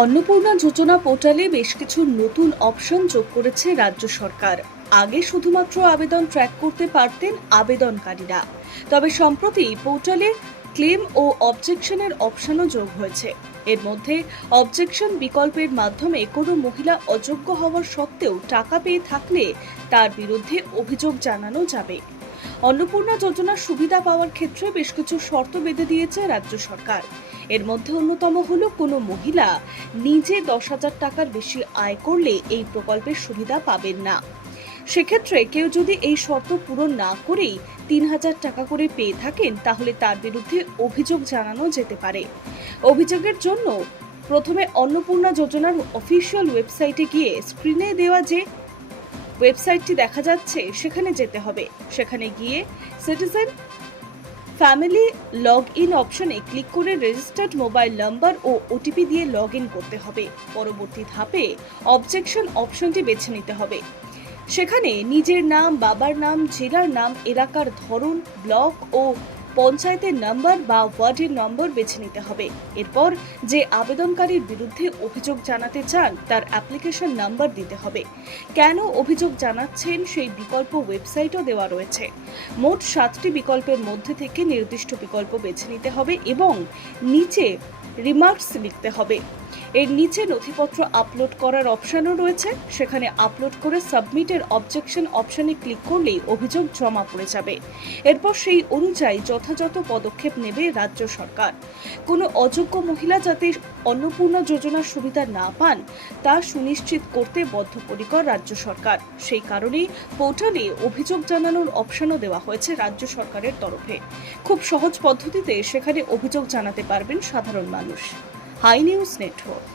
অন্নপূর্ণা যোজনা পোর্টালে বেশ কিছু নতুন অপশন যোগ করেছে রাজ্য সরকার। আগে শুধুমাত্র আবেদন ট্র্যাক করতে পারতেন আবেদনকারীরা, তবে সম্প্রতি পোর্টালে ক্লেম ও অবজেকশনের অপশনও যোগ হয়েছে। এর মধ্যে অবজেকশন বিকল্পের মাধ্যমে কোনো মহিলা অযোগ্য হওয়ার সত্ত্বেও টাকা পেয়ে থাকলে তার বিরুদ্ধে অভিযোগ জানানো যাবে। অন্নপূর্ণা যোজনার সুবিধা পাওয়ার ক্ষেত্রে বেশ কিছু শর্ত বেঁধে দিয়েছে রাজ্য সরকার। এর মধ্যে অন্যতম হলো কোনো মহিলা নিজে 10,000 টাকার বেশি আয় করলে এই প্রকল্পের সুবিধা পাবেন না। সেক্ষেত্রে কেউ যদি এই শর্ত পূরণ না করেই 3,000 টাকা করে পেয়ে থাকেন, তাহলে তার বিরুদ্ধে অভিযোগ জানানো যেতে পারে। অভিযোগের জন্য প্রথমে অন্নপূর্ণা যোজনার অফিসিয়াল ওয়েবসাইটে গিয়ে স্ক্রিনে দেওয়া যে ওয়েবসাইটটি দেখা যাচ্ছে সেখানে যেতে হবে। সেখানে গিয়ে সিটিজেন ফ্যামিলি লগ ইন অপশনে ক্লিক করে রেজিস্টার্ড মোবাইল নাম্বার ও ওটিপি দিয়ে লগ ইন করতে হবে। পরবর্তী ধাপে অবজেকশন অপশনটি বেছে নিতে হবে। সেখানে নিজের নাম, বাবার নাম, জেলার নাম, এলাকার ধরন, ব্লক ও পঞ্চায়েতের নাম্বার বা ওয়ার্ডের নম্বর বেছে নিতে হবে। এরপর যে আবেদনকারীর বিরুদ্ধে অভিযোগ জানাতে চান তার অ্যাপ্লিকেশন নাম্বার দিতে হবে। কেন অভিযোগ জানাচ্ছেন সেই বিকল্প ওয়েবসাইটও দেওয়া রয়েছে। মোট 7টি বিকল্পের মধ্যে থেকে নির্দিষ্ট বিকল্প বেছে নিতে হবে এবং নিচে রিমার্কস লিখতে হবে। এর নিচে নথিপত্র আপলোড করার অপশনও রয়েছে। সেখানে আপলোড করে সাবমিটের অবজেকশন অপশনে ক্লিক করলেই অভিযোগ জমা পড়ে যাবে। এরপর সেই অনুযায়ী যথাযথ পদক্ষেপ নেবে রাজ্য সরকার। কোনো অযোগ্য মহিলা যাতে অন্নপূর্ণা যোজনার সুবিধা না পান তা সুনিশ্চিত করতে বদ্ধপরিকর রাজ্য সরকার। সেই কারণেই পোর্টালে অভিযোগ জানানোর অপশনও দেওয়া হয়েছে রাজ্য সরকারের তরফে। খুব সহজ পদ্ধতিতে সেখানে অভিযোগ জানাতে পারবেন সাধারণ মানুষ। Hi News network.